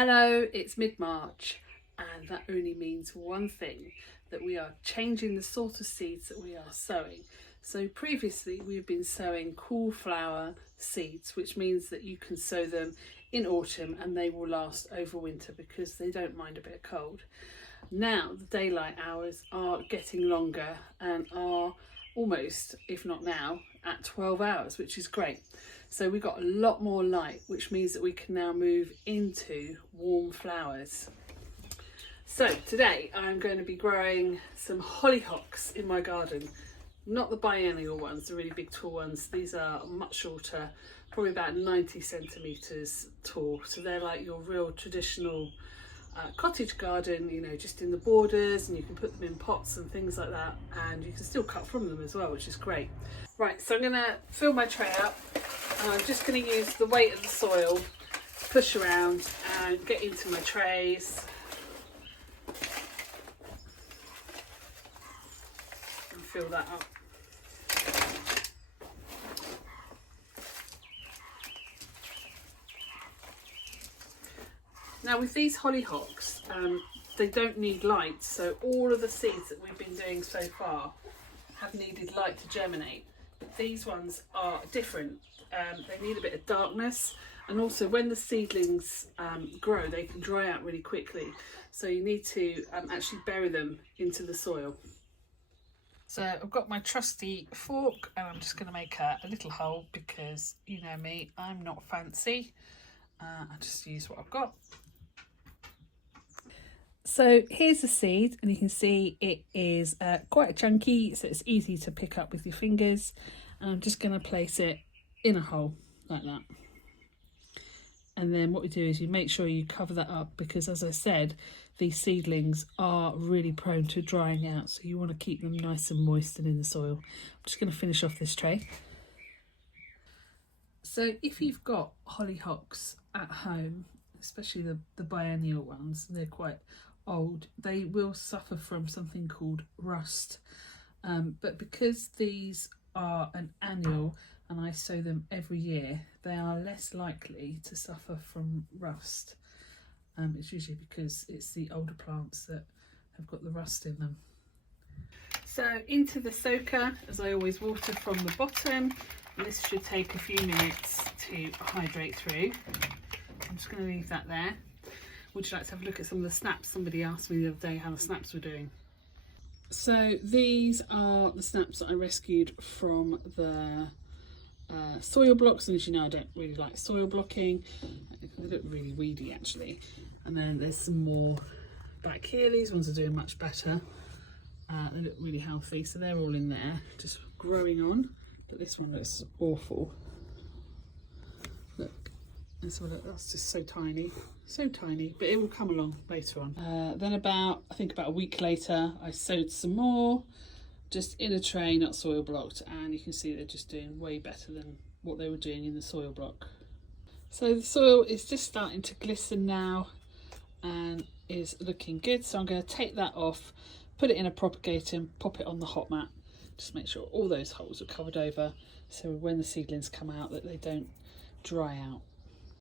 Hello, it's mid-March and that only means one thing, that we are changing the sort of seeds that we are sowing. So previously we've been sowing cool flower seeds, which means that you can sow them in autumn and they will last over winter because they don't mind a bit of cold. Now the daylight hours are getting longer and are almost, if not now, at 12 hours, which is great. So we've got a lot more light, which means that we can now move into warm flowers. So today I'm going to be growing some hollyhocks in my garden. Not the biennial ones, the really big tall ones. These are much shorter, probably about 90 centimetres tall. So they're like your real traditional cottage garden, you know, just in the borders, and you can put them in pots and things like that, and you can still cut from them as well, which is great. Right, so I'm going to fill my tray up, and I'm just going to use the weight of the soil to push around and get into my trays. And fill that up. Now with these hollyhocks, they don't need light, so all of the seeds that we've been doing so far have needed light to germinate. But these ones are different. They need a bit of darkness, and also when the seedlings grow, they can dry out really quickly. So you need to actually bury them into the soil. So I've got my trusty fork and I'm just going to make a little hole because, you know me, I'm not fancy. I just use what I've got. So here's the seed, and you can see it is quite chunky, so it's easy to pick up with your fingers. And I'm just going to place it in a hole like that. And then what we do is you make sure you cover that up because, as I said, these seedlings are really prone to drying out, so you want to keep them nice and moist and in the soil. I'm just going to finish off this tray. So if you've got hollyhocks at home, especially the biennial ones, they're quite old, they will suffer from something called rust. But because these are an annual and I sow them every year, they are less likely to suffer from rust. It's usually because it's the older plants that have got the rust in them. So into the soaker, as I always, water from the bottom. And this should take a few minutes to hydrate through. I'm just going to leave that there. Would you like to have a look at some of the snaps? Somebody asked me the other day how the snaps were doing. So these are the snaps that I rescued from the soil blocks, and as you know, I don't really like soil blocking. They look really weedy actually. And then there's some more back here. These ones are doing much better. They look really healthy, so they're all in there just growing on. But this one looks awful. Look, that's just so tiny, but it will come along later on. Then I think about a week later, I sowed some more, just in a tray, not soil blocked, and you can see they're just doing way better than what they were doing in the soil block. So the soil is just starting to glisten now and is looking good. So I'm going to take that off, put it in a propagator and pop it on the hot mat. Just make sure all those holes are covered over, so when the seedlings come out that they don't dry out.